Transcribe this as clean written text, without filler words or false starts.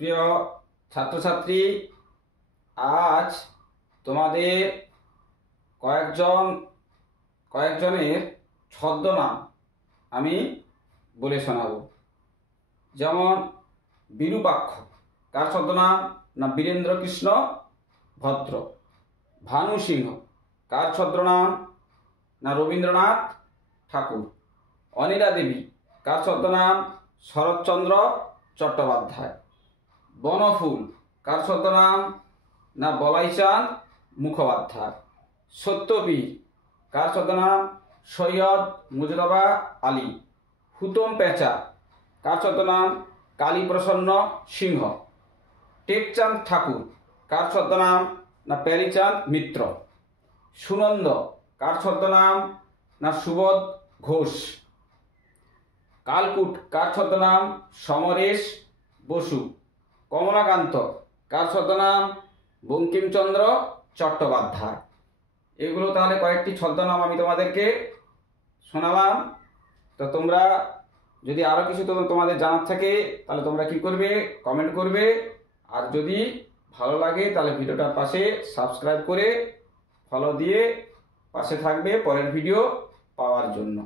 প্রিয় ছাত্রছাত্রী, আজ তোমাদের কয়েকজনের ছদ্মনাম আমি বলে শোনাব। যেমন বিরূপাক্ষ, কার ছদ্মনাম? না বীরেন্দ্র কৃষ্ণ ভদ্র। ভানু সিংহ, কার ছদ্মনাম? না রবীন্দ্রনাথ ঠাকুর। অনিলা দেবী, কার ছদ্মনাম? শরৎচন্দ্র চট্টোপাধ্যায়। বনফুল, কার ছদ্মনাম? না বলাইচাঁদ মুখোপাধ্যায়। সত্যবীর, কার ছদ্মনাম? সৈয়দ মুজতবা আলী। হুতম পেঁচা, কার ছদ্মনাম? কালীপ্রসন্ন সিংহ। টেকচাঁদ ঠাকুর, কার ছদ্মনাম? না প্যারীচাঁদ মিত্র। সুনন্দ, কার ছদ্মনাম? না সুবোধ ঘোষ। কালকুট, কার ছদ্মনাম? সমরেশ বসু। কমলাকান্ত, কার ছদ্মনাম? বঙ্কিমচন্দ্র চট্টোপাধ্যায়। এগুলো তাহলে কয়েকটি ছদ্মনাম আমি তোমাদেরকে শোনালাম। তো তোমরা যদি আরও কিছু তোমাদের জানার থাকে তাহলে তোমরা কি করবে? কমেন্ট করবে। আর যদি ভালো লাগে তাহলে ভিডিওটার পাশে সাবস্ক্রাইব করে ফলো দিয়ে পাশে থাকবে পরের ভিডিও পাওয়ার জন্য।